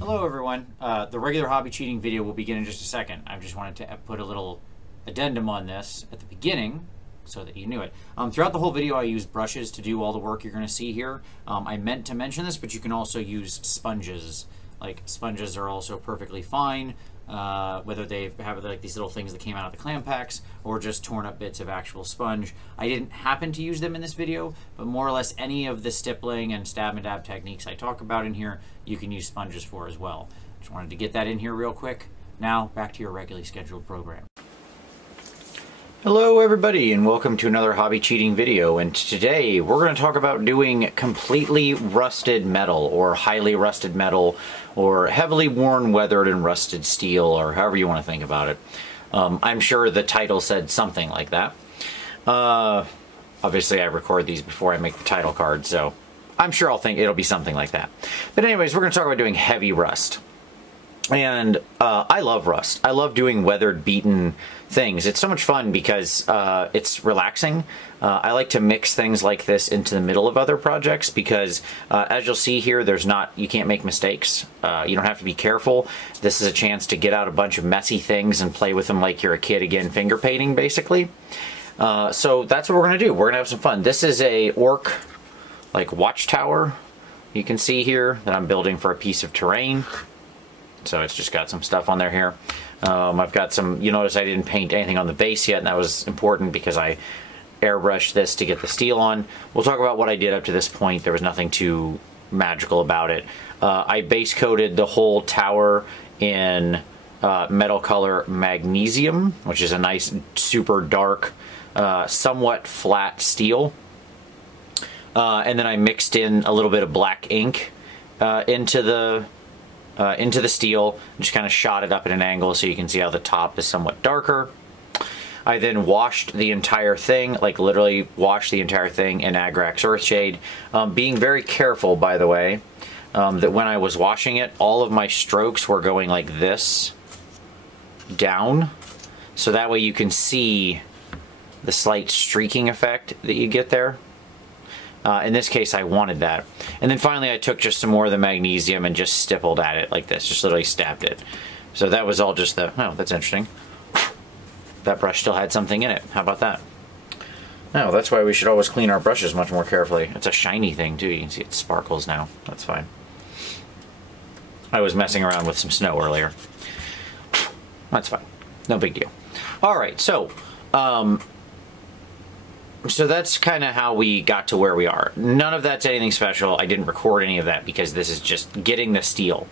Hello everyone. The regular hobby cheating video will begin in just a second. I just wanted to put a little addendum on this at the beginning so that you knew it. Throughout the whole video I used brushes to do all the work you're going to see here. I meant to mention this, but you can also use sponges. Like, sponges are also perfectly fine, whether they have like these little things that came out of the clam packs or just torn up bits of actual sponge. I didn't happen to use them in this video, but more or less any of the stippling and stab and dab techniques I talk about in here, you can use sponges for as well. Just wanted to get that in here real quick. Now, back to your regularly scheduled program. Hello everybody, and welcome to another hobby cheating video. And today we're going to talk about doing completely rusted metal, or highly rusted metal, or heavily worn, weathered, and rusted steel, or however you want to think about it. I'm sure the title said something like that. Obviously I record these before I make the title card, so I'm sure it'll be something like that. But anyways, we're going to talk about doing heavy rust. And I love rust. I love doing weathered, beaten things. It's so much fun because it's relaxing. I like to mix things like this into the middle of other projects because, as you'll see here, you can't make mistakes. You don't have to be careful. This is a chance to get out a bunch of messy things and play with them like you're a kid again, finger painting, basically. So that's what we're going to do. We're going to have some fun. This is a orc, like, watchtower. You can see here that I'm building for a piece of terrain. So it's just got some stuff on there here. I've got some, you notice I didn't paint anything on the base yet, and that was important because I airbrushed this to get the steel on. We'll talk about what I did up to this point. There was nothing too magical about it. I base coated the whole tower in metal color magnesium, which is a nice, super dark, somewhat flat steel. And then I mixed in a little bit of black ink into the steel, and just kind of shot it up at an angle so you can see how the top is somewhat darker. I then washed the entire thing, like literally washed the entire thing in Agrax Earthshade, being very careful, by the way, that when I was washing it, all of my strokes were going like this, down, so that way you can see the slight streaking effect that you get there. In this case, I wanted that. And then finally, I took just some more of the magnesium and just stippled at it like this, just literally stabbed it. So that was all just oh, that's interesting. That brush still had something in it. How about that? Oh, that's why we should always clean our brushes much more carefully. It's a shiny thing, too. You can see it sparkles now. That's fine. I was messing around with some snow earlier. That's fine. No big deal. All right, so that's kind of how we got to where we are. None of that's anything special. I didn't record any of that because this is just getting the steel.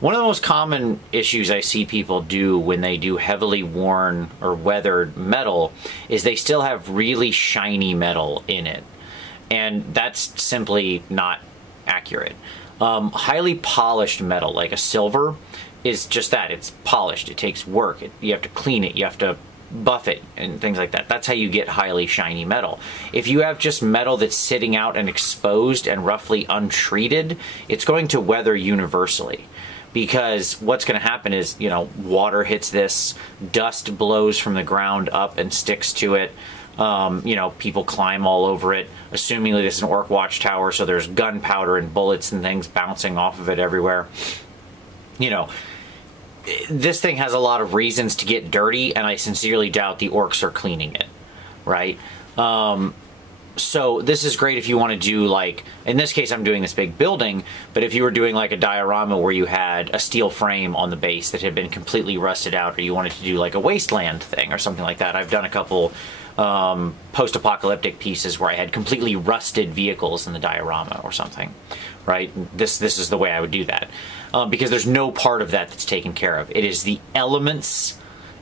One of the most common issues I see people do when they do heavily worn or weathered metal is they still have really shiny metal in it. And that's simply not accurate. Highly polished metal, like a silver, is just that. It's polished. It takes work. You have to clean it. You have to buff it and things like that. That's how you get highly shiny metal. If you have just metal that's sitting out and exposed and roughly untreated, it's going to weather universally, because what's going to happen is, you know, water hits this, dust blows from the ground up and sticks to it. You know, people climb all over it, assuming that it's an orc watchtower, so there's gunpowder and bullets and things bouncing off of it everywhere. You know, this thing has a lot of reasons to get dirty, and I sincerely doubt the orcs are cleaning it, right? So this is great if you want to do, like, in this case I'm doing this big building, but if you were doing like a diorama where you had a steel frame on the base that had been completely rusted out, or you wanted to do like a wasteland thing or something like that. I've done a couple post-apocalyptic pieces where I had completely rusted vehicles in the diorama or something, right? This is the way I would do that. Because there's no part of that that's taken care of. It is the elements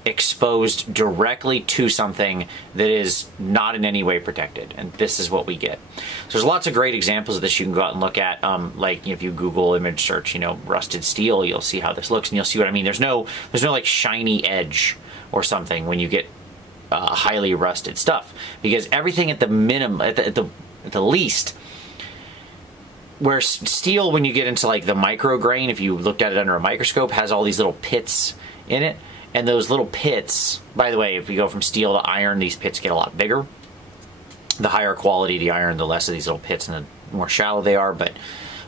exposed directly to something that is not in any way protected, and this is what we get. So there's lots of great examples of this you can go out and look at. Like if you Google image search, you know, rusted steel, you'll see how this looks, and you'll see what I mean. There's no like shiny edge or something when you get highly rusted stuff, because everything at the minimum, at the least, where steel, when you get into like the micro grain, if you looked at it under a microscope, has all these little pits in it. And those little pits, by the way, if we go from steel to iron, these pits get a lot bigger. The higher quality the iron, the less of these little pits and the more shallow they are. But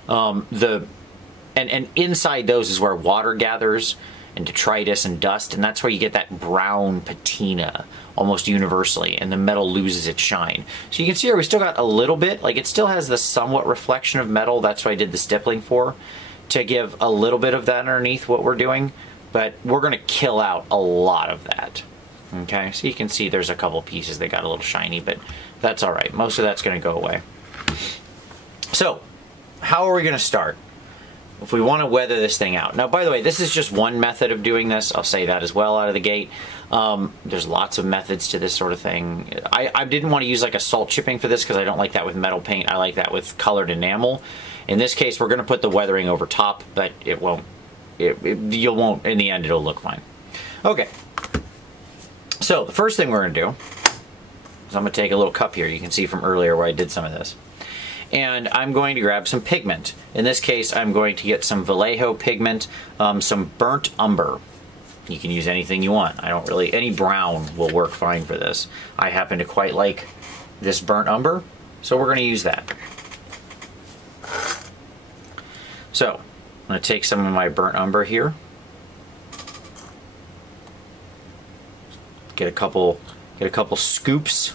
and inside those is where water gathers and detritus and dust, and that's where you get that brown patina almost universally, and the metal loses its shine. So you can see here we still got a little bit, like it still has the somewhat reflection of metal. That's what I did the stippling for, to give a little bit of that underneath what we're doing, but we're going to kill out a lot of that. Okay, so you can see there's a couple pieces that got a little shiny, but that's all right. Most of that's going to go away. So how are we going to start if we want to weather this thing out? Now, by the way, this is just one method of doing this. I'll say that as well out of the gate. There's lots of methods to this sort of thing. I didn't want to use like a salt chipping for this because I don't like that with metal paint. I like that with colored enamel. In this case, we're going to put the weathering over top, but it won't. You won't. In the end, it'll look fine. Okay. So the first thing we're going to do is I'm going to take a little cup here. You can see from earlier where I did some of this. And I'm going to grab some pigment. In this case, I'm going to get some Vallejo pigment, some burnt umber. You can use anything you want. I don't really, any brown will work fine for this. I happen to quite like this burnt umber, so we're going to use that. So, I'm going to take some of my burnt umber here. Get a couple scoops,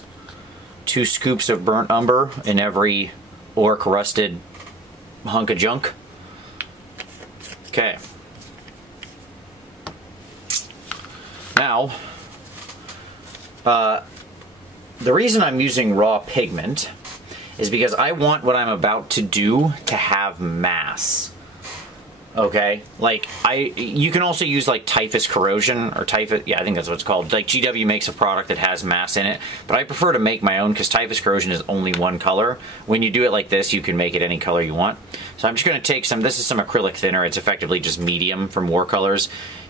2 scoops of burnt umber in every orc rusted hunk of junk. Okay. Now, the reason I'm using raw pigment is because I want what I'm about to do to have mass. Okay, like you can also use like typhus corrosion or typhus, yeah, I think that's what it's called. Like GW makes a product that has mass in it, but I prefer to make my own because typhus corrosion is only one color. When you do it like this, you can make it any color you want. So I'm just going to take some, this is some acrylic thinner. It's effectively just medium from Warcolors.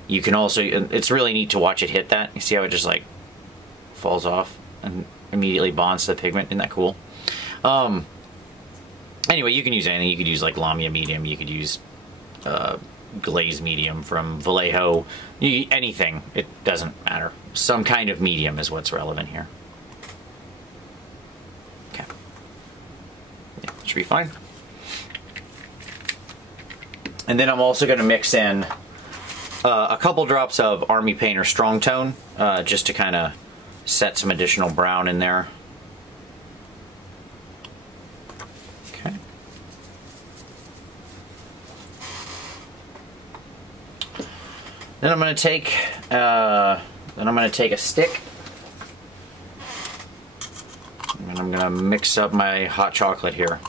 You can also, it's really neat to watch it hit that. You see how it just like falls off and immediately bonds to the pigment. Isn't that cool? Anyway, you can use anything. You could use like Lamia medium. You could use glaze medium from Vallejo. Anything. It doesn't matter. Some kind of medium is what's relevant here. Okay. Yeah, should be fine. And then I'm also going to mix in a couple drops of Army Painter Strong Tone, just to kind of set some additional brown in there. Okay. Then I'm going to take a stick, and I'm going to mix up my hot chocolate here.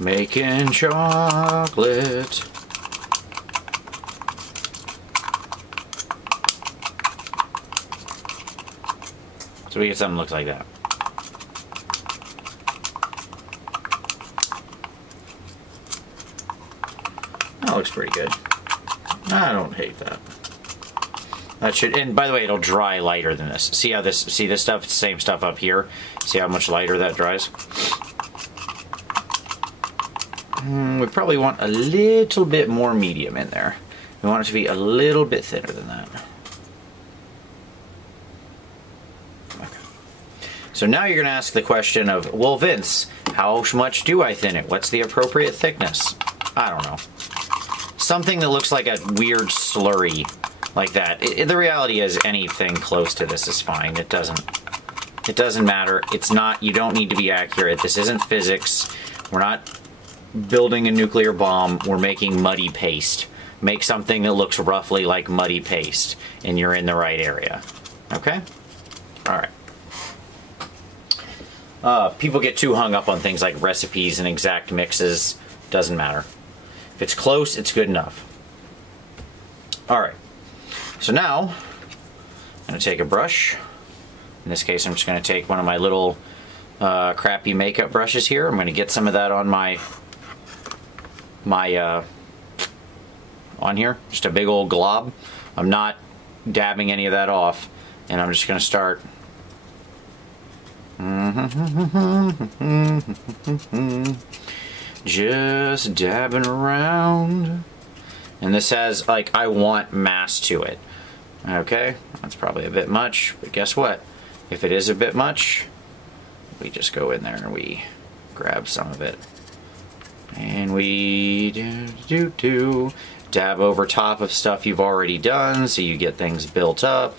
Making chocolate. So we get something that looks like that. That looks pretty good. I don't hate that. That should, and by the way, it'll dry lighter than this. See how this, see this stuff, same stuff up here. See how much lighter that dries? We probably want a little bit more medium in there. We want it to be a little bit thinner than that. Okay. So now you're going to ask the question of, well, Vince, how much do I thin it? What's the appropriate thickness? I don't know. Something that looks like a weird slurry like that. The reality is anything close to this is fine. It doesn't matter. It's not, you don't need to be accurate. This isn't physics. We're not building a nuclear bomb. We're making muddy paste. Make something that looks roughly like muddy paste and you're in the right area. Okay? Alright. People get too hung up on things like recipes and exact mixes. Doesn't matter. If it's close, it's good enough. Alright. So now, I'm going to take a brush. In this case, I'm just going to take one of my little crappy makeup brushes here. I'm going to get some of that on on here, just a big old glob. I'm not dabbing any of that off, and I'm just going to start just dabbing around, and And this has, like, I want mass to it. Okay, that's probably a bit much, but guess what? If it is a bit much, we just go in there and we grab some of it. And we dab over top of stuff you've already done so you get things built up.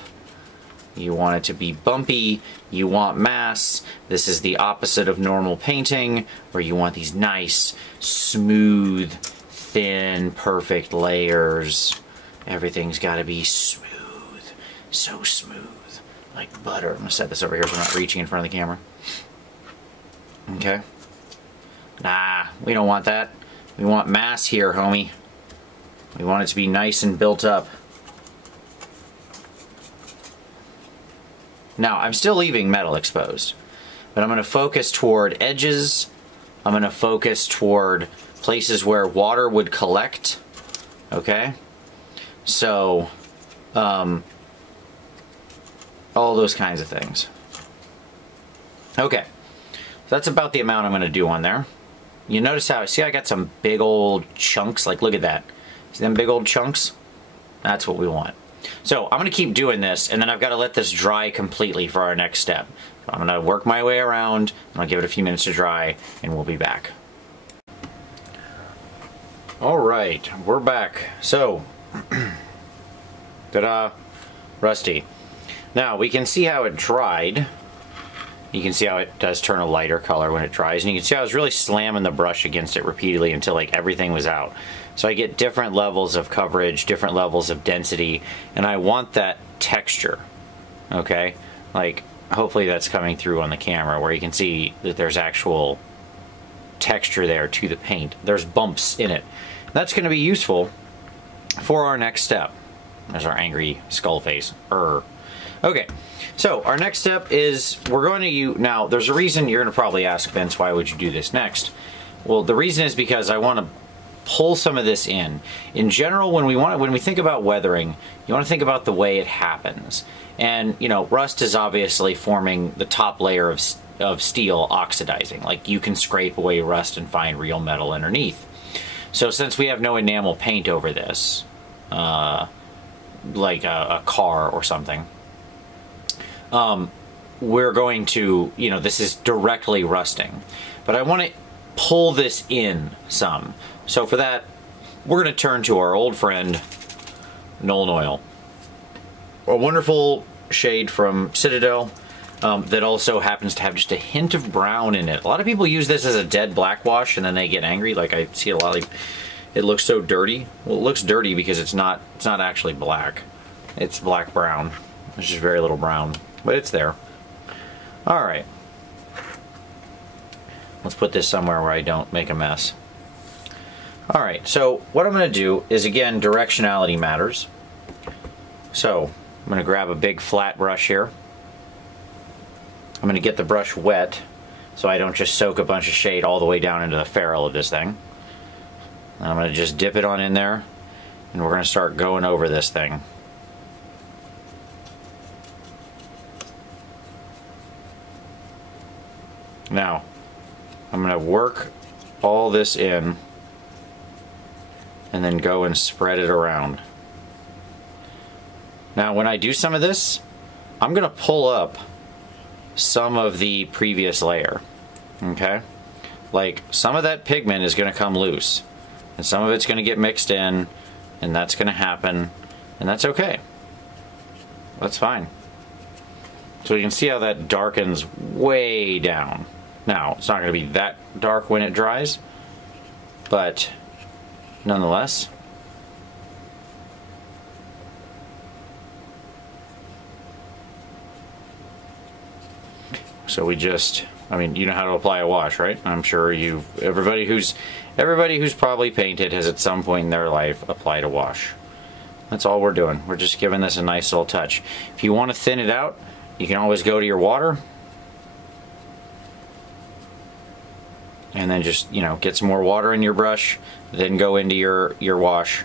You want it to be bumpy, you want mass. This is the opposite of normal painting, where you want these nice, smooth, thin, perfect layers. Everything's got to be smooth, so smooth, like butter. I'm going to set this over here so I'm not reaching in front of the camera. Okay. Nah, we don't want that. We want mass here, homie. We want it to be nice and built up. Now, I'm still leaving metal exposed, but I'm going to focus toward edges. I'm going to focus toward places where water would collect. Okay? So, all those kinds of things. Okay. That's about the amount I'm going to do on there. You notice how, see I got some big old chunks? Like, look at that. See them big old chunks? That's what we want. So I'm going to keep doing this, and then I've got to let this dry completely for our next step. So I'm going to work my way around, I'm going to give it a few minutes to dry, and we'll be back. Alright, we're back. So, ta-da, rusty. Now, we can see how it dried. You can see how it does turn a lighter color when it dries, and you can see I was really slamming the brush against it repeatedly until like everything was out. So I get different levels of coverage, different levels of density, and I want that texture, okay? Like, hopefully that's coming through on the camera where you can see that there's actual texture there to the paint. There's bumps in it. That's going to be useful for our next step. There's our angry skull face. Okay, so our next step is we're going to use, now there's a reason you're going to probably ask, Vince, why would you do this next? Well, the reason is because I want to pull some of this in. In general, when we think about weathering, you want to think about the way it happens. And, you know, rust is obviously forming the top layer of steel oxidizing. Like, you can scrape away rust and find real metal underneath. So since we have no enamel paint over this, like a car or something, we're going to, you know, this is directly rusting. But I want to pull this in some. So for that, we're going to turn to our old friend, Nuln Oil. A wonderful shade from Citadel that also happens to have just a hint of brown in it. A lot of people use this as a dead black wash and then they get angry. Like, I see a lot of, it looks so dirty. Well, it looks dirty because it's not actually black. It's black brown. There's just very little brown, but it's there. All right. Let's put this somewhere where I don't make a mess. All right, so what I'm going to do is, again, directionality matters. So I'm going to grab a big flat brush here. I'm going to get the brush wet so I don't just soak a bunch of shade all the way down into the ferrule of this thing. And I'm going to just dip it on in there, and we're going to start going over this thing. Now, I'm going to work all this in and then go and spread it around. Now, when I do some of this, I'm going to pull up some of the previous layer, okay? Like, some of that pigment is going to come loose, and some of it's going to get mixed in, and that's going to happen, and that's okay. That's fine. So you can see how that darkens way down. Now, it's not going to be that dark when it dries, but nonetheless. So we just, I mean, you know how to apply a wash, right? I'm sure everybody who's probably painted has at some point in their life applied a wash. That's all we're doing. We're just giving this a nice little touch. If you want to thin it out, you can always go to your water and then just, you know, get some more water in your brush, then go into your wash.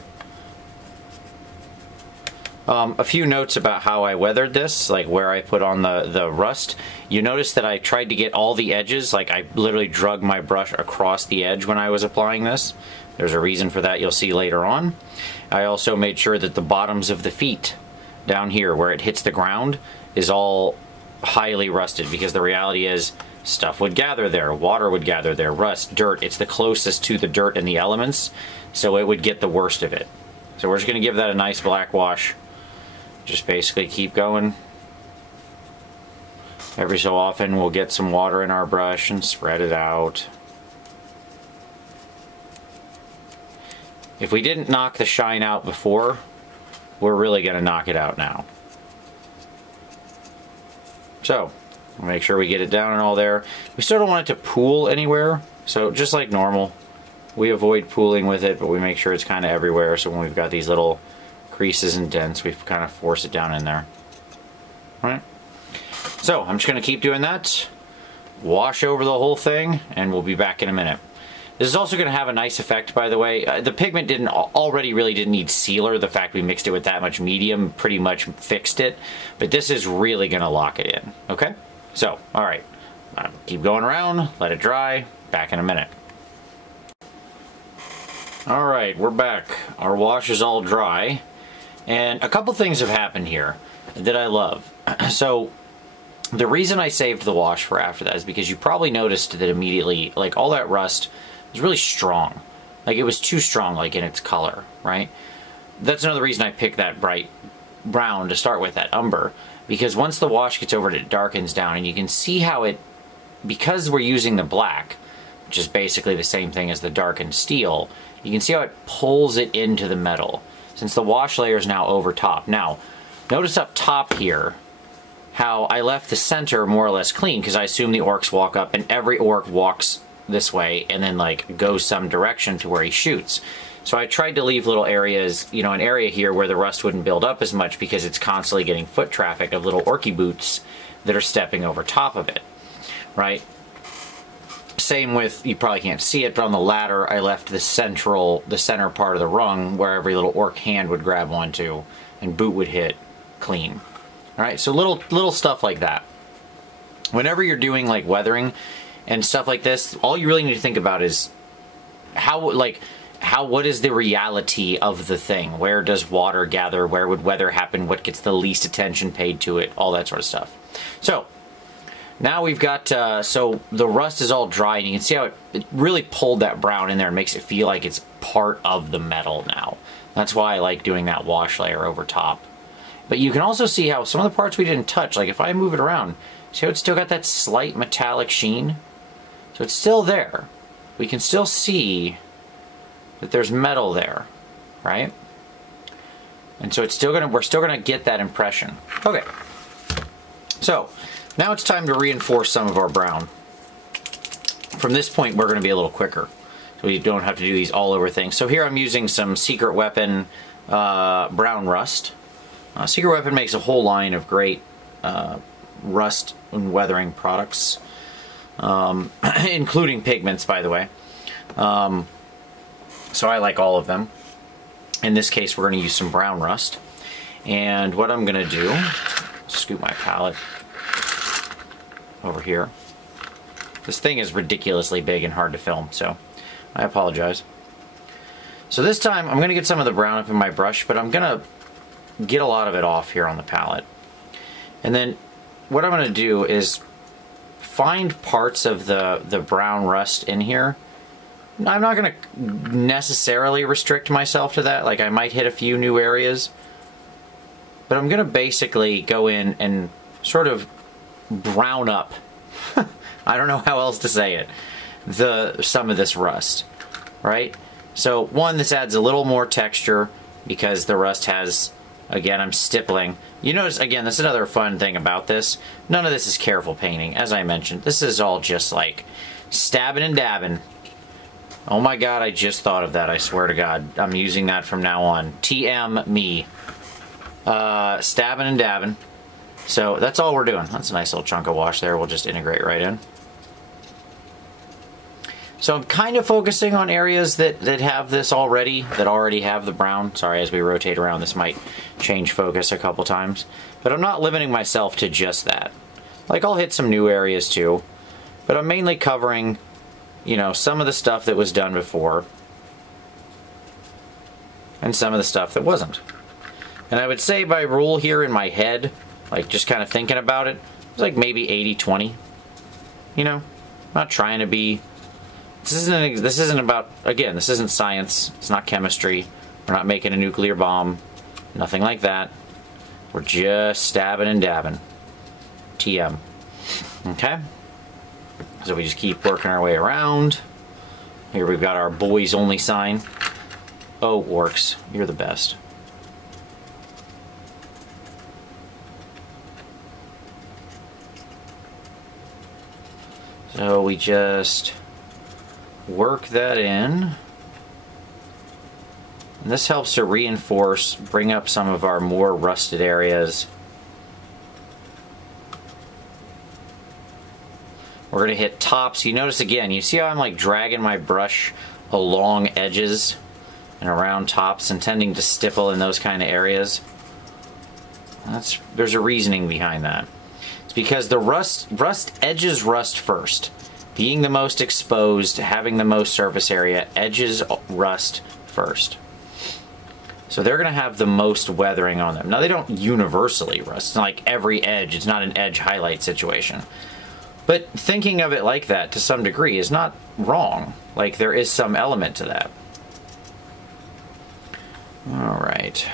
A few notes about how I weathered this, like where I put on the rust. You notice that I tried to get all the edges, like I literally drug my brush across the edge when I was applying this. There's a reason for that you'll see later on. I also made sure that the bottoms of the feet down here where it hits the ground is all highly rusted, because the reality is stuff would gather there, water would gather there, rust, dirt. It's the closest to the dirt and the elements, so it would get the worst of it. So we're just going to give that a nice black wash. Just basically keep going. Every so often we'll get some water in our brush and spread it out. If we didn't knock the shine out before, we're really going to knock it out now. So, we'll make sure we get it down and all there. We still don't want it to pool anywhere, so just like normal, we avoid pooling with it, but we make sure it's kind of everywhere, so when we've got these little creases and dents, we kind of force it down in there. Alright? So, I'm just going to keep doing that, wash over the whole thing, and we'll be back in a minute. This is also going to have a nice effect, by the way. The pigment really didn't need sealer. The fact we mixed it with that much medium pretty much fixed it. But this is really going to lock it in. Okay? So, alright. Keep going around. Let it dry. Back in a minute. Alright, we're back. Our wash is all dry. And a couple things have happened here that I love. So, the reason I saved the wash for after that is because you probably noticed that immediately, like, all that rust was really strong. Like, it was too strong, like, in its color, right? That's another reason I picked that bright brown to start with, that umber, because once the wash gets over it darkens down, and you can see how it, because we're using the black, which is basically the same thing as the darkened steel, you can see how it pulls it into the metal, since the wash layer is now over top. Now, notice up top here, how I left the center more or less clean, because I assume the orcs walk up, and every orc walks this way and then like goes some direction to where he shoots. So I tried to leave little areas, you know, an area here where the rust wouldn't build up as much, because it's constantly getting foot traffic of little orky boots that are stepping over top of it, right? Same with, you probably can't see it, but on the ladder I left the center part of the rung where every little orc hand would grab onto and boot would hit clean. Alright, so little stuff like that. Whenever you're doing like weathering and stuff like this, all you really need to think about is what is the reality of the thing? Where does water gather? Where would weather happen? What gets the least attention paid to it? All that sort of stuff. So, now we've got, so the rust is all dry, and you can see how it really pulled that brown in there and makes it feel like it's part of the metal now. That's why I like doing that wash layer over top. But you can also see how some of the parts we didn't touch, like if I move it around, see how it's still got that slight metallic sheen? So it's still there. We can still see that there's metal there, right? And so it's still we're still gonna get that impression. Okay. So now it's time to reinforce some of our brown. From this point, we're gonna be a little quicker, so we don't have to do these all over things. So here I'm using some Secret Weapon brown rust. Secret Weapon makes a whole line of great rust and weathering products, including pigments, by the way. So I like all of them. In this case, we're going to use some brown rust. And what I'm going to do, scoop my palette over here. This thing is ridiculously big and hard to film, so I apologize. So this time, I'm going to get some of the brown up in my brush, but I'm going to get a lot of it off here on the palette. And then what I'm going to do is find parts of the brown rust in here. I'm not going to necessarily restrict myself to that. Like, I might hit a few new areas, but I'm going to basically go in and sort of brown up, I don't know how else to say it, some of this rust, right? So one, this adds a little more texture because the rust has, again, I'm stippling. You notice, again, that's another fun thing about this. None of this is careful painting, as I mentioned. This is all just like stabbing and dabbing. Oh my god, I just thought of that, I swear to god. I'm using that from now on. TM me. Stabbing and dabbing. So that's all we're doing. That's a nice little chunk of wash there. We'll just integrate right in. So I'm kind of focusing on areas that have this already, that already have the brown. Sorry, as we rotate around, this might change focus a couple times. But I'm not limiting myself to just that. Like, I'll hit some new areas too. But I'm mainly covering, you know, some of the stuff that was done before. and some of the stuff that wasn't. And I would say by rule here in my head, like just kind of thinking about it, it's like maybe 80-20. You know, I'm not trying to be... This isn't about, again, this isn't science. It's not chemistry. We're not making a nuclear bomb. Nothing like that. We're just stabbing and dabbing. TM. Okay? So we just keep working our way around. Here we've got our boys only sign. Oh, Orcs, you're the best. So we just work that in. And this helps to reinforce, bring up some of our more rusted areas. We're going to hit tops. You notice again, you see how I'm like dragging my brush along edges and around tops and tending to stipple in those kind of areas? There's a reasoning behind that. It's because the edges rust first. Being the most exposed, having the most surface area, edges rust first. So they're going to have the most weathering on them. Now they don't universally rust. It's not like every edge. It's not an edge highlight situation. But thinking of it like that to some degree is not wrong. Like there is some element to that. All right.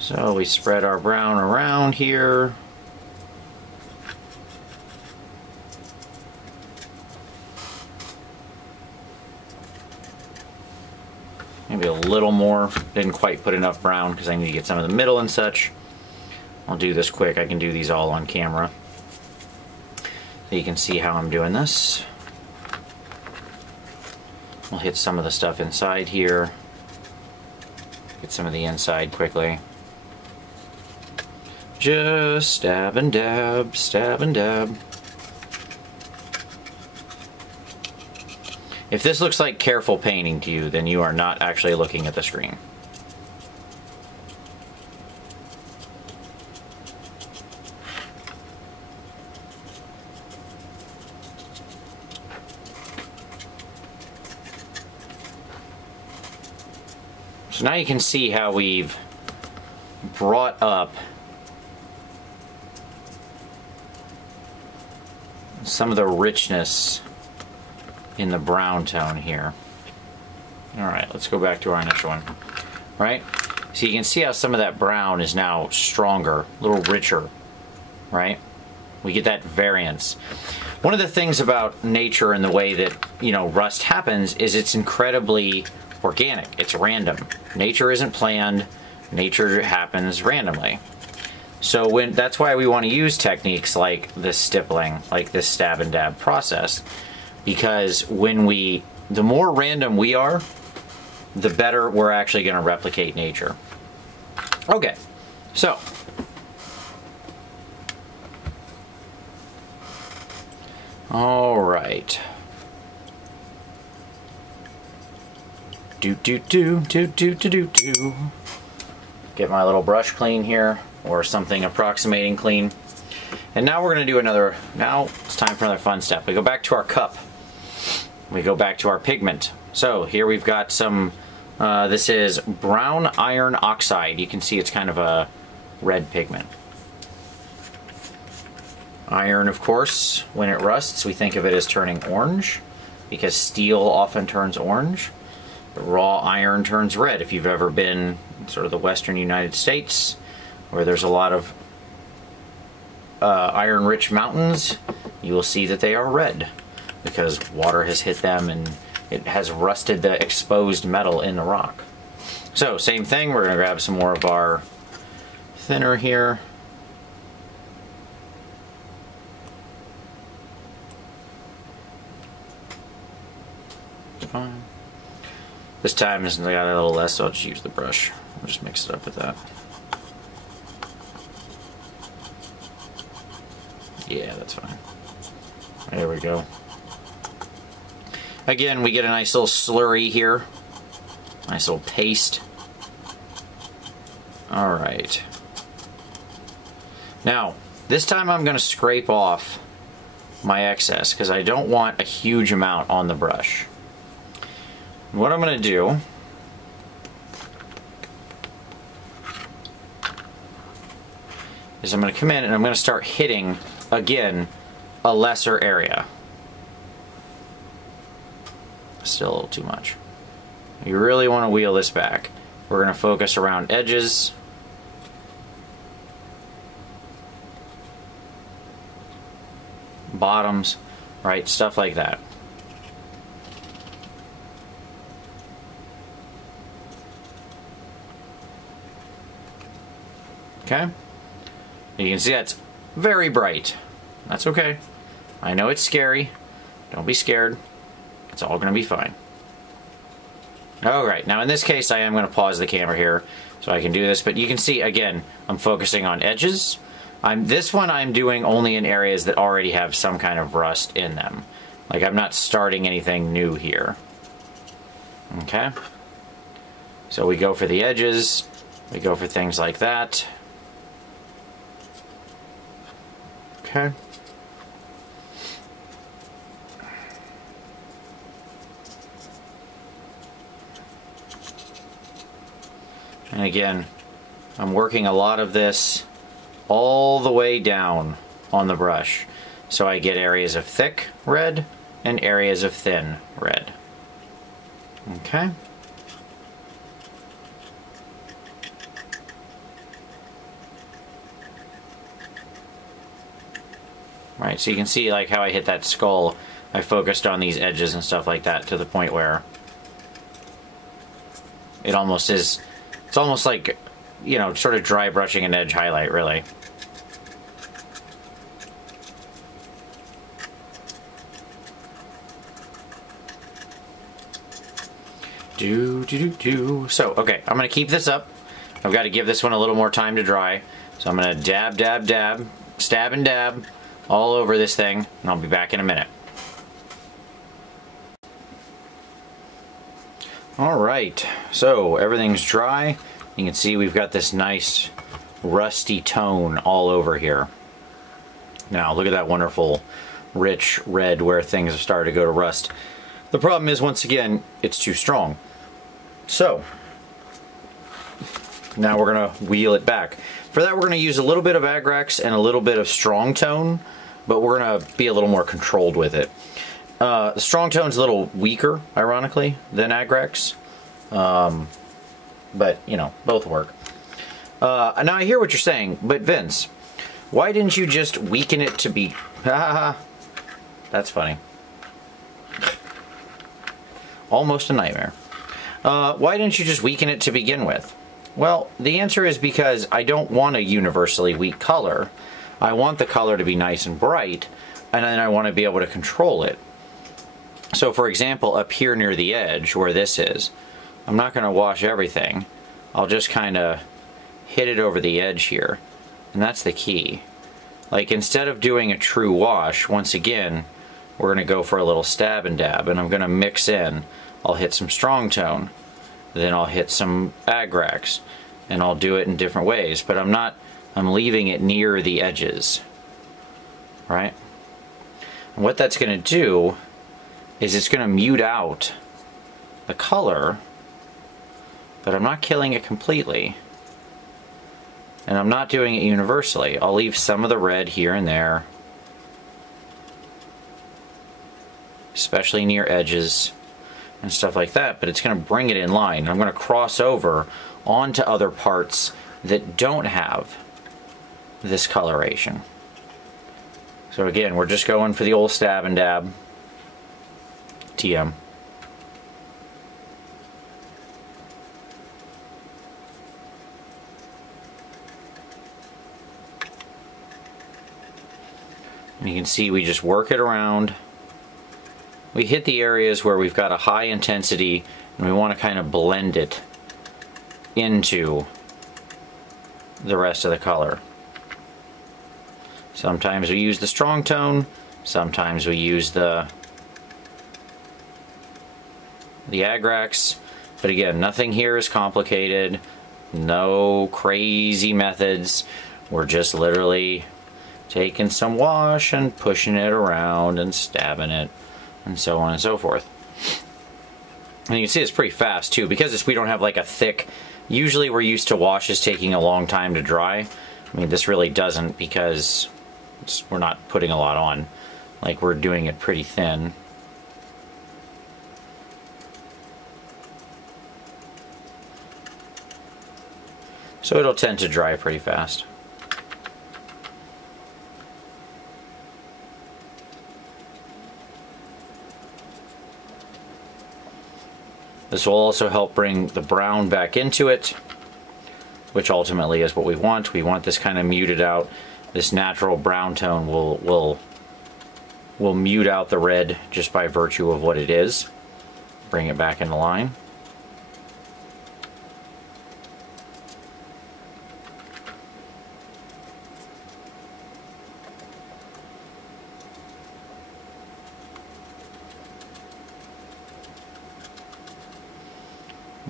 So we spread our brown around here. Maybe a little more. Didn't quite put enough brown because I need to get some of the middle and such. I'll do this quick. I can do these all on camera. So you can see how I'm doing this. We'll hit some of the stuff inside here. Get some of the inside quickly. Just stab and dab, stab and dab. If this looks like careful painting to you, then you are not actually looking at the screen. So now you can see how we've brought up some of the richness in the brown tone here. Alright, let's go back to our initial one. Right? So you can see how some of that brown is now stronger, a little richer. Right? We get that variance. One of the things about nature and the way that, you know, rust happens is it's incredibly organic. It's random. Nature isn't planned. Nature happens randomly. So that's why we want to use techniques like this stippling, like this stab and dab process, because the more random we are, the better we're actually going to replicate nature. Okay, so all right. Get my little brush clean here, or something approximating clean. And now we're going to do now it's time for another fun step. We go back to our cup. We go back to our pigment. So here we've got some, this is brown iron oxide. You can see it's kind of a red pigment. Iron, of course, when it rusts, we think of it as turning orange, because steel often turns orange. But raw iron turns red. If you've ever been in sort of the western United States, where there's a lot of iron-rich mountains, you will see that they are red, because water has hit them and it has rusted the exposed metal in the rock. So, same thing, we're going to grab some more of our thinner here. Fine. This time I got a little less, so I'll just use the brush. I'll just mix it up with that. Yeah, that's fine. There we go. Again, we get a nice little slurry here. Nice little paste. Alright. Now, this time I'm going to scrape off my excess because I don't want a huge amount on the brush. What I'm going to do is I'm going to come in and I'm going to start hitting, again, a lesser area. Still a little too much. You really want to wheel this back. We're going to focus around edges. Bottoms, right? Stuff like that. Okay? You can see that's very bright. That's okay. I know it's scary. Don't be scared. It's all going to be fine. Alright, now in this case I am going to pause the camera here so I can do this, but you can see, again, I'm focusing on edges. This one I'm doing only in areas that already have some kind of rust in them. Like, I'm not starting anything new here. Okay? So we go for the edges, we go for things like that. Okay? And again, I'm working a lot of this all the way down on the brush. So I get areas of thick red and areas of thin red. Okay? Right, so you can see like how I hit that skull. I focused on these edges and stuff like that to the point where it almost is, it's almost like, you know, sort of dry brushing an edge highlight, really. So, okay, I'm going to keep this up. I've got to give this one a little more time to dry. So I'm going to dab, dab, dab, stab and dab all over this thing, and I'll be back in a minute. Alright, so everything's dry. You can see we've got this nice rusty tone all over here. Now, look at that wonderful rich red where things have started to go to rust. The problem is, once again, it's too strong. So, now we're going to wheel it back. For that, we're going to use a little bit of Agrax and a little bit of strong tone, but we're going to be a little more controlled with it. The strong tone's a little weaker, ironically, than Agrax. But, you know, both work. Now I hear what you're saying, but Vince, why didn't you just weaken it to be... That's funny. Almost a nightmare. Why didn't you just weaken it to begin with? Well, the answer is because I don't want a universally weak color. I want the color to be nice and bright, and then I want to be able to control it. So for example, up here near the edge, where this is, I'm not going to wash everything. I'll just kind of hit it over the edge here. And that's the key. Like, instead of doing a true wash, once again, we're going to go for a little stab and dab, and I'm going to mix in. I'll hit some strong tone, then I'll hit some Agrax, and I'll do it in different ways, but I'm leaving it near the edges, right? And what that's going to do is it's going to mute out the color, but I'm not killing it completely, and I'm not doing it universally. I'll leave some of the red here and there, especially near edges and stuff like that, but it's going to bring it in line. I'm going to cross over onto other parts that don't have this coloration. So again, we're just going for the old stab and dab. TM. And you can see we just work it around. We hit the areas where we've got a high intensity and we want to kind of blend it into the rest of the color. Sometimes we use the strong tone, sometimes we use the Agrax, but again, nothing here is complicated, no crazy methods. We're just literally taking some wash and pushing it around and stabbing it and so on and so forth. And you can see it's pretty fast too, because we don't have like a thick, usually we're used to washes taking a long time to dry. I mean, this really doesn't, because we're not putting a lot on. Like, we're doing it pretty thin. So it'll tend to dry pretty fast. This will also help bring the brown back into it, which ultimately is what we want. We want this kind of muted out. This natural brown tone will mute out the red just by virtue of what it is. Bring it back into line.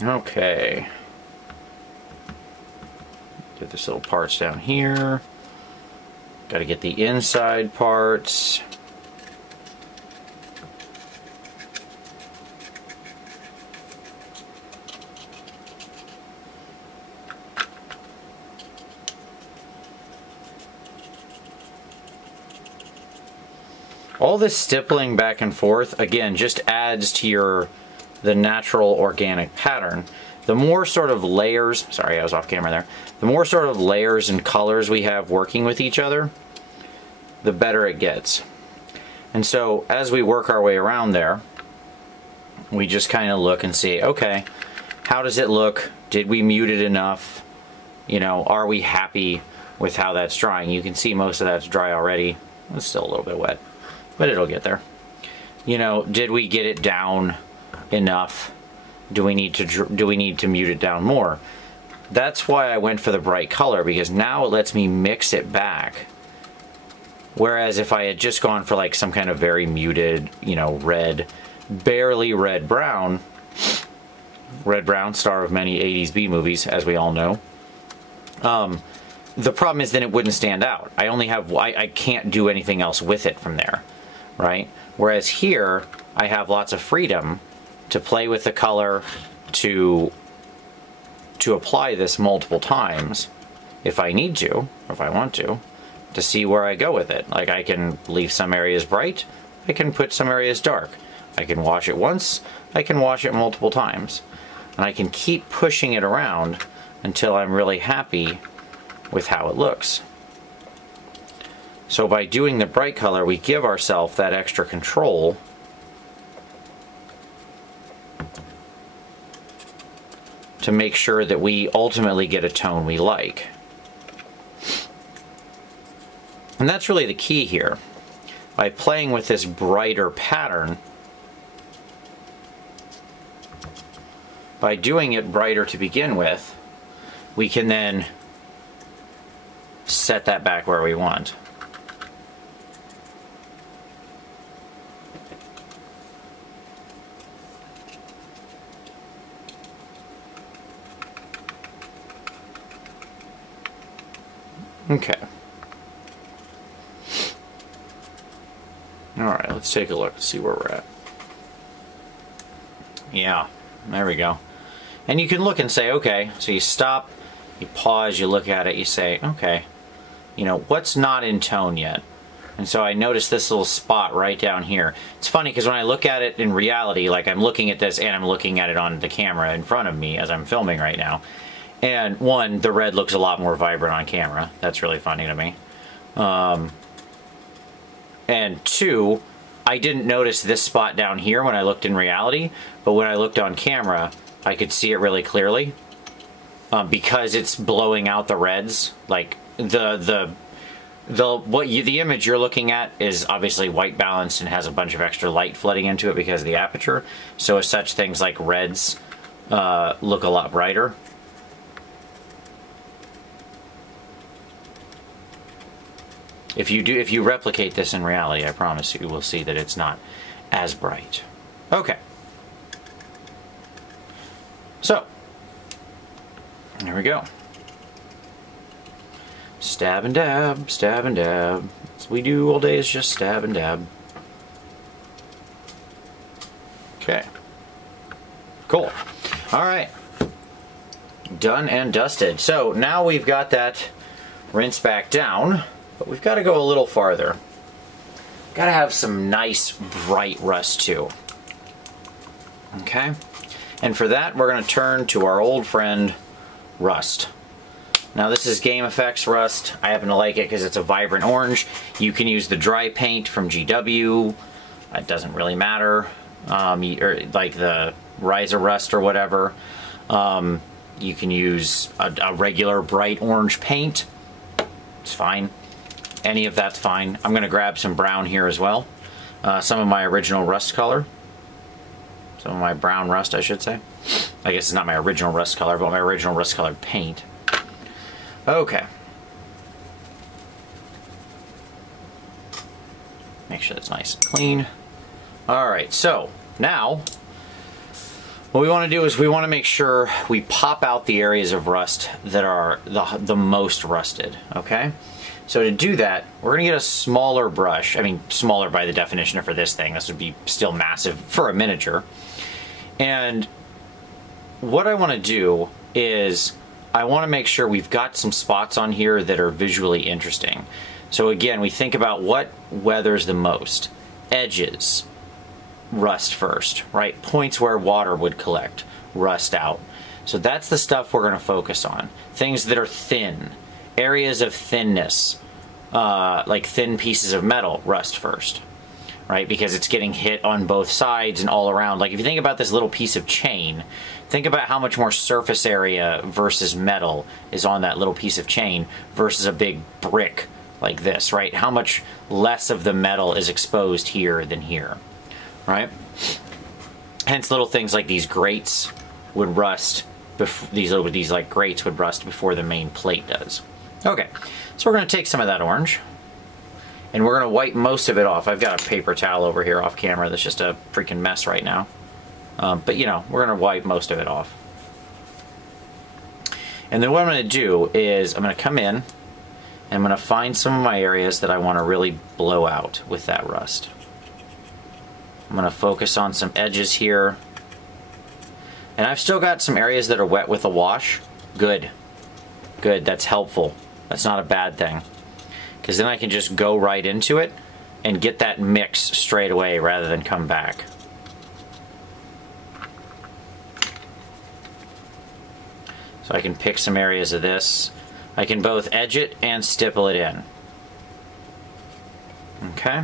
Okay. Get this little parts down here. Got to get the inside parts. All this stippling back and forth, again, just adds to the natural organic pattern. The more sort of layers, sorry I was off camera there, the more sort of layers and colors we have working with each other, the better it gets. And so as we work our way around there, we just kind of look and see, okay, how does it look? Did we mute it enough? You know, are we happy with how that's drying? You can see most of that's dry already. It's still a little bit wet, but it'll get there. You know, did we get it down enough? Do we need to mute it down more? That's why I went for the bright color, because now it lets me mix it back. Whereas if I had just gone for like some kind of very muted, you know, red, barely red brown, star of many 80s B movies, as we all know. The problem is then it wouldn't stand out. I can't do anything else with it from there, right? Whereas here, I have lots of freedom to play with the color, to apply this multiple times if I need to, or if I want to see where I go with it. Like, I can leave some areas bright, I can put some areas dark. I can wash it once, I can wash it multiple times. And I can keep pushing it around until I'm really happy with how it looks. So by doing the bright color, we give ourselves that extra control to make sure that we ultimately get a tone we like. And that's really the key here. By playing with this brighter pattern, by doing it brighter to begin with, we can then set that back where we want. Okay. Alright, let's take a look and see where we're at. Yeah, there we go. And you can look and say, okay, so you stop, you pause, you look at it, you say, okay, you know, what's not in tone yet? And so I noticed this little spot right down here. It's funny because when I look at it in reality, like I'm looking at this and I'm looking at it on the camera in front of me as I'm filming right now. And one, the red looks a lot more vibrant on camera. That's really funny to me. And two, I didn't notice this spot down here when I looked in reality, but when I looked on camera, I could see it really clearly. Because it's blowing out the reds. Like the image you're looking at is obviously white balanced and has a bunch of extra light flooding into it because of the aperture. So as such, things like reds look a lot brighter. If you replicate this in reality, I promise you will see that it's not as bright. Okay. So, there we go. Stab and dab, stab and dab. That's what we do all day is just stab and dab. Okay. Cool. All right. Done and dusted. So now we've got that rinse back down, but we've got to go a little farther. Got to have some nice bright rust too. Okay. And for that, we're going to turn to our old friend, rust. Now this is Game Effects rust. I happen to like it because it's a vibrant orange. You can use the dry paint from GW. It doesn't really matter. Or like the Riser rust or whatever. You can use a regular bright orange paint. It's fine. Any of that's fine. I'm going to grab some brown here as well. Some of my original rust color. Some of my brown rust, I should say. I guess it's not my original rust color, but my original rust colored paint. Okay. Make sure that's nice and clean. Alright, so now what we want to do is we want to make sure we pop out the areas of rust that are the most rusted, okay? So to do that, we're going to get a smaller brush. I mean, smaller by the definition for this thing. This would be still massive for a miniature. And what I want to do is I want to make sure we've got some spots on here that are visually interesting. So again, we think about what weathers the most. Edges, rust first, right? Points where water would collect, rust out. So that's the stuff we're going to focus on. Things that are thin, areas of thinness, like thin pieces of metal, rust first, right? Because it's getting hit on both sides and all around. Like if you think about this little piece of chain, think about how much more surface area versus metal is on that little piece of chain versus a big brick like this, right? How much less of the metal is exposed here than here, right? Hence little things like these grates would rust, these like grates would rust before the main plate does. Okay, so we're going to take some of that orange and we're going to wipe most of it off. I've got a paper towel over here off camera that's just a freaking mess right now. But you know, we're going to wipe most of it off. And then what I'm going to do is I'm going to come in and I'm going to find some of my areas that I want to really blow out with that rust. I'm going to focus on some edges here. And I've still got some areas that are wet with a wash. Good. Good, that's helpful. That's not a bad thing. Because then I can just go right into it and get that mix straight away rather than come back. So I can pick some areas of this. I can both edge it and stipple it in. Okay?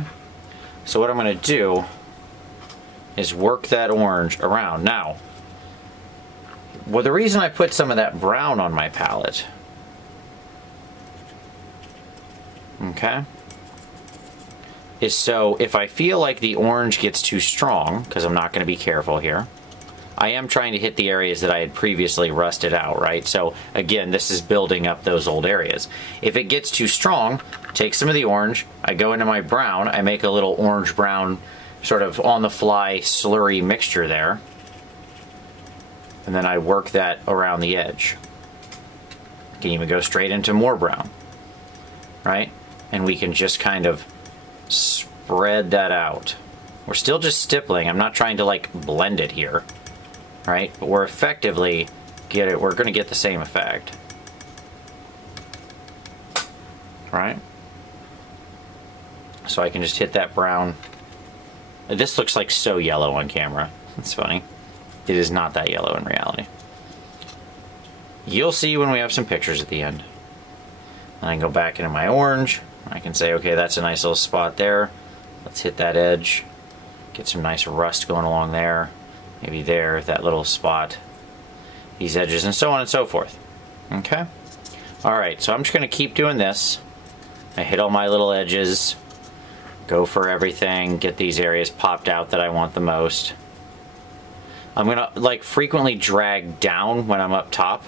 So what I'm going to do is work that orange around. Now, well, the reason I put some of that brown on my palette, okay, is so if I feel like the orange gets too strong, because I'm not going to be careful here, I am trying to hit the areas that I had previously rusted out, right? So again, this is building up those old areas. If it gets too strong, take some of the orange, I go into my brown, I make a little orange-brown sort of on-the-fly slurry mixture there, and then I work that around the edge. You can even go straight into more brown, right? And we can just kind of spread that out. We're still just stippling. I'm not trying to like blend it here, right? But we're effectively we're going to get the same effect, right? So I can just hit that brown. This looks like so yellow on camera. It's funny. It is not that yellow in reality. You'll see when we have some pictures at the end. And I can go back into my orange. I can say, okay, that's a nice little spot there. Let's hit that edge. Get some nice rust going along there. Maybe there, that little spot. These edges, and so on and so forth. Okay? Alright, so I'm just going to keep doing this. I hit all my little edges. Go for everything. Get these areas popped out that I want the most. I'm going to like frequently drag down when I'm up top.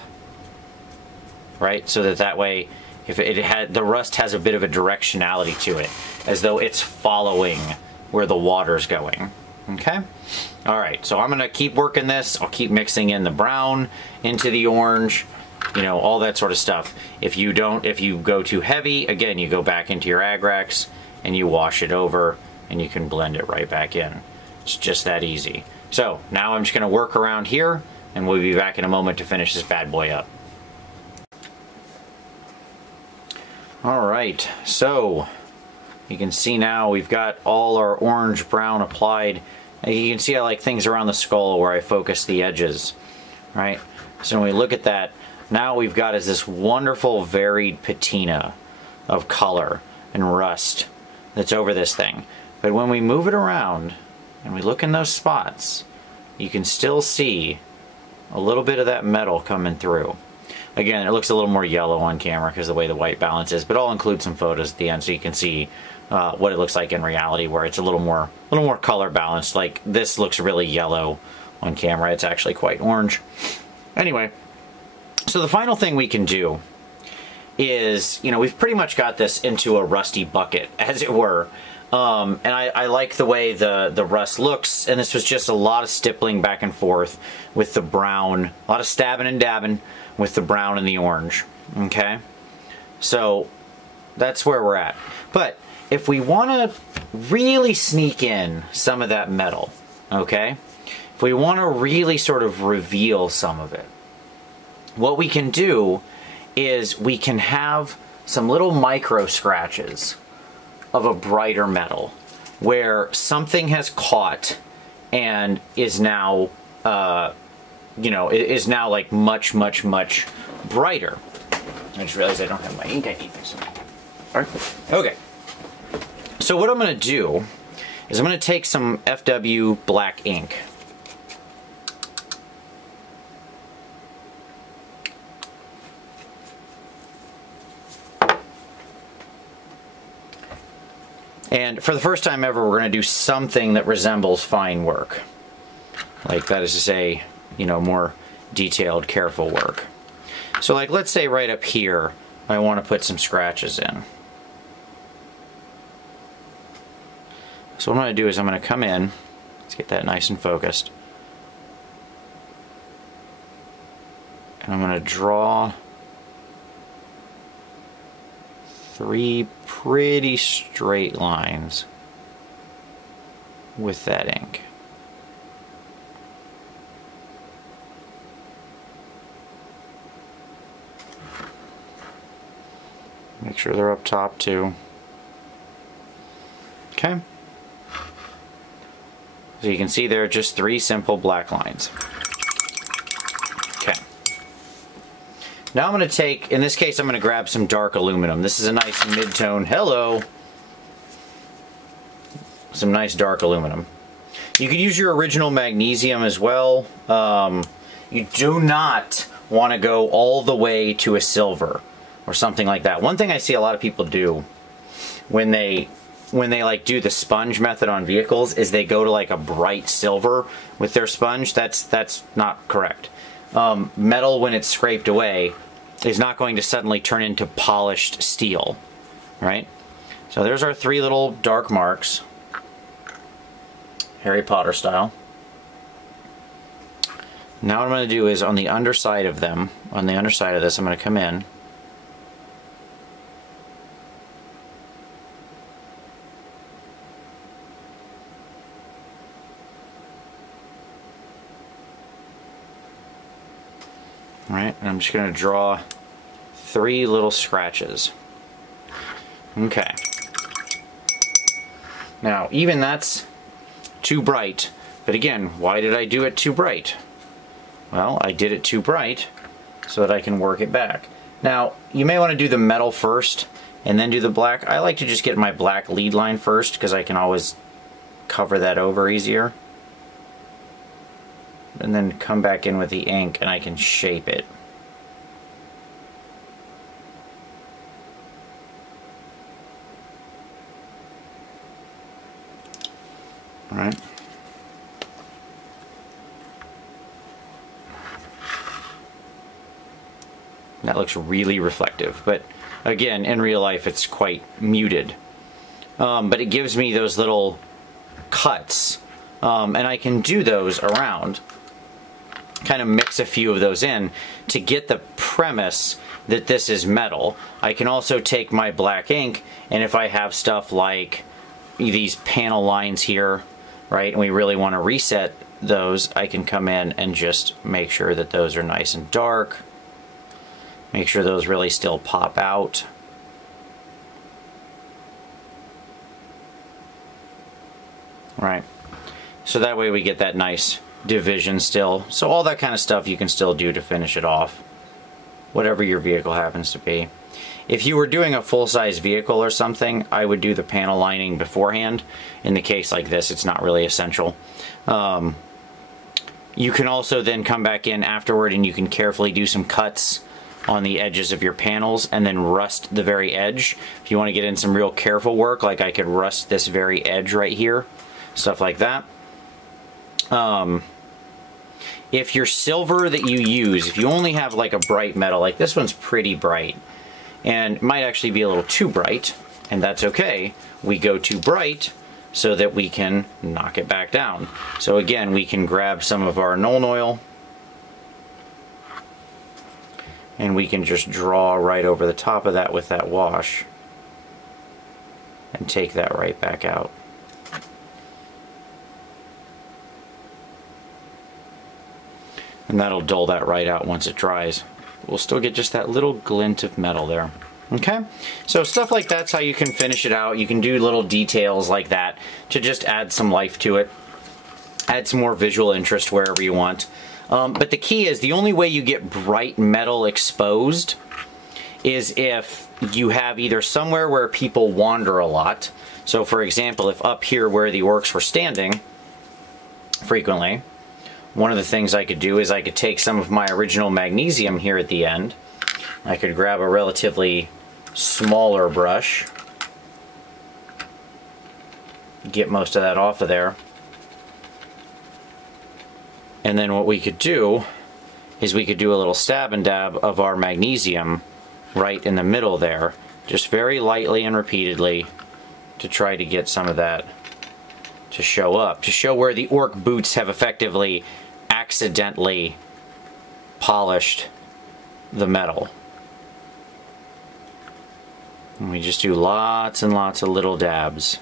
Right? So that way, if it had, the rust has a bit of a directionality to it, as though it's following where the water's going. Okay? Alright, so I'm going to keep working this. I'll keep mixing in the brown into the orange. you know, all that sort of stuff. If you go too heavy, again, you go back into your Agrax and you wash it over and you can blend it right back in. It's just that easy. So now I'm just going to work around here and we'll be back in a moment to finish this bad boy up. Alright, so you can see now we've got all our orange brown applied. And you can see I like things around the skull where I focus the edges, right? So when we look at that, now we've got is this wonderful varied patina of color and rust that's over this thing. But when we move it around and we look in those spots, you can still see a little bit of that metal coming through. Again, it looks a little more yellow on camera because of the way the white balance is, but I'll include some photos at the end so you can see what it looks like in reality, where it's a little more color balanced. Like this looks really yellow on camera. It's actually quite orange. Anyway, so the final thing we can do is, you know, we've pretty much got this into a rusty bucket, as it were. And I like the way the rust looks, and this was just a lot of stippling back and forth with the brown, a lot of stabbing and dabbing with the brown and the orange, okay? So that's where we're at. But if we want to really sneak in some of that metal, okay? If we want to really sort of reveal some of it, what we can do is we can have some little micro scratches of a brighter metal where something has caught and is now, you know, is now like much brighter. I just realized I don't have my ink. I need this. All right. Okay. So what I'm going to do is I'm going to take some FW black ink. And for the first time ever, we're going to do something that resembles fine work. Like, that is to say, you know, more detailed, careful work. So like, let's say right up here, I want to put some scratches in. So what I'm going to do is I'm going to come in, let's get that nice and focused. And I'm going to draw 3 pretty straight lines with that ink. Make sure they're up top too. Okay. So you can see there are just 3 simple black lines. Okay. Now I'm going to take, in this case I'm going to grab some dark aluminum. This is a nice mid-tone, hello! Some nice dark aluminum. You could use your original magnesium as well. You do not want to go all the way to a silver or something like that. One thing I see a lot of people do when they like do the sponge method on vehicles is they go to like a bright silver with their sponge. That's not correct. Metal, when it's scraped away, is not going to suddenly turn into polished steel, right? So there's our 3 little dark marks, Harry Potter style. Now what I'm going to do is on the underside of them, on the underside of this, I'm going to come in Alright, and I'm just going to draw 3 little scratches. Okay. Now, even that's too bright, but again, why did I do it too bright? Well, I did it too bright so that I can work it back. Now, you may want to do the metal first and then do the black. I like to just get my black lead line first because I can always cover that over easier. And then come back in with the ink and I can shape it. Alright. That looks really reflective, but again, in real life it's quite muted. But it gives me those little cuts, and I can do those around. Kind of mix a few of those in to get the premise that this is metal. I can also take my black ink, and if I have stuff like these panel lines here, right, and we really want to reset those, I can come in and just make sure that those are nice and dark. Make sure those really still pop out. Right. So that way we get that nice division still. So all that kind of stuff you can still do to finish it off, whatever your vehicle happens to be. If you were doing a full-size vehicle or something, I would do the panel lining beforehand. In the case like this, it's not really essential. You can also then come back in afterward and you can carefully do some cuts on the edges of your panels and then rust the very edge. If you want to get in some real careful work, like I could rust this very edge right here, stuff like that. If your silver that you use, if you only have like a bright metal, like this one's pretty bright, and might actually be a little too bright, and that's okay. We go too bright so that we can knock it back down. So again, we can grab some of our Nuln Oil and we can just draw right over the top of that with that wash and take that right back out. And that'll dull that right out once it dries. We'll still get just that little glint of metal there. Okay, so stuff like that's how you can finish it out. You can do little details like that to just add some life to it, add some more visual interest wherever you want. But the key is, the only way you get bright metal exposed is if you have either somewhere where people wander a lot. So for example, if up here where the orcs were standing frequently, one of the things I could do is I could take some of my original magnesium here at the end. I could grab a relatively smaller brush, get most of that off of there, and then what we could do is we could do a little stab and dab of our magnesium right in the middle there, just very lightly and repeatedly, to try to get some of that to show up, to show where the orc boots have effectively accidentally polished the metal. And we just do lots and lots of little dabs.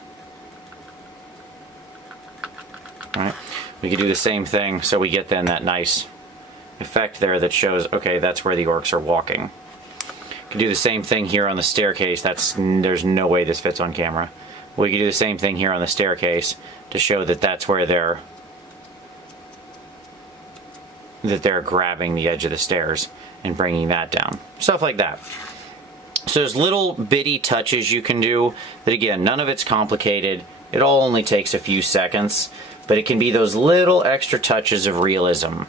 All right. We could do the same thing so we get then that nice effect there that shows, okay, that's where the orcs are walking. We can do the same thing here on the staircase. There's no way this fits on camera. We can do the same thing here on the staircase to show that that's where they're grabbing the edge of the stairs and bringing that down. Stuff like that. So there's little bitty touches you can do that, again, none of it's complicated. It all only takes a few seconds, but it can be those little extra touches of realism.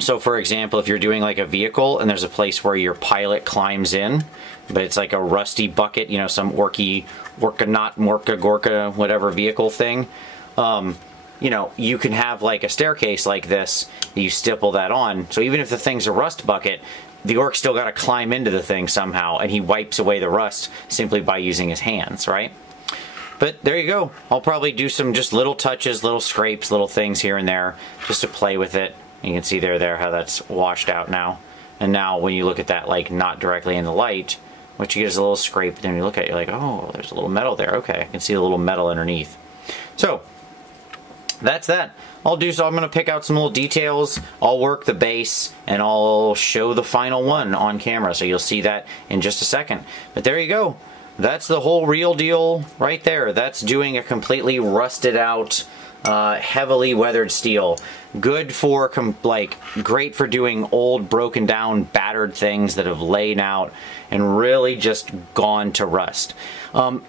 So for example, if you're doing like a vehicle and there's a place where your pilot climbs in, but it's like a rusty bucket, you know, some orca, gorka, whatever vehicle thing, you know, you can have like a staircase like this, you stipple that on. So even if the thing's a rust bucket, the orc still got to climb into the thing somehow, and he wipes away the rust simply by using his hands, right? But there you go. I'll probably do some just little touches, little scrapes, little things here and there, just to play with it. You can see there how that's washed out now. And now when you look at that, like not directly in the light, what you get is a little scrape, then you look at it, you're like, oh, there's a little metal there. Okay, I can see the little metal underneath. So that's that. I'm going to pick out some little details, I'll work the base, and I'll show the final one on camera, so you'll see that in just a second. But there you go. That's the whole real deal right there. That's doing a completely rusted out, heavily weathered steel. Good for, great for doing old, broken down, battered things that have laid out and really just gone to rust.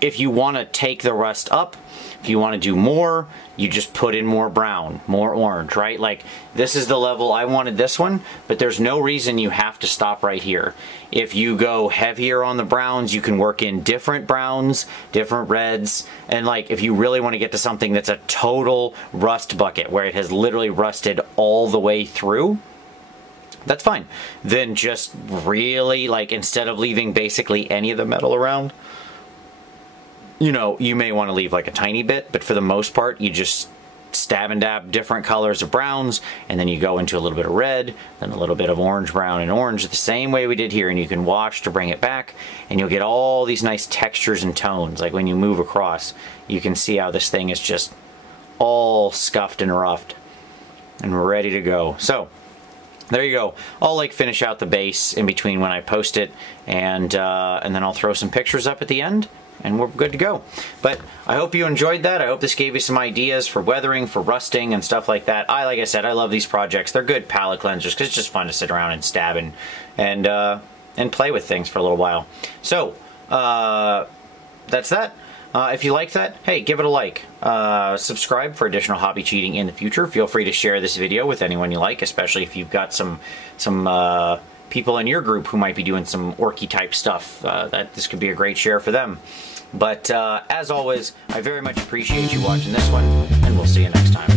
If you want to take the rust up, if you want to do more, you just put in more brown, more orange, right? Like, this is the level I wanted this one, but there's no reason you have to stop right here. If you go heavier on the browns, you can work in different browns, different reds, and like, if you really want to get to something that's a total rust bucket, where it has literally rusted all the way through, that's fine. Then just really, like, instead of leaving basically any of the metal around, you know, you may want to leave like a tiny bit, but for the most part, you just stab and dab different colors of browns, and then you go into a little bit of red, then a little bit of orange, brown, and orange the same way we did here, and you can wash to bring it back, and you'll get all these nice textures and tones. Like when you move across, you can see how this thing is just all scuffed and roughed and ready to go. So there you go. I'll like finish out the base in between when I post it, and then I'll throw some pictures up at the end, and we're good to go. But I hope you enjoyed that. I hope this gave you some ideas for weathering, for rusting, and stuff like that. Like I said, I love these projects. They're good palette cleansers because it's just fun to sit around and stab and play with things for a little while. So that's that. If you like that, hey, give it a like. Subscribe for additional hobby cheating in the future. Feel free to share this video with anyone you like, especially if you've got some people in your group who might be doing some orky type stuff. This could be a great share for them. But as always, I very much appreciate you watching this one, and we'll see you next time.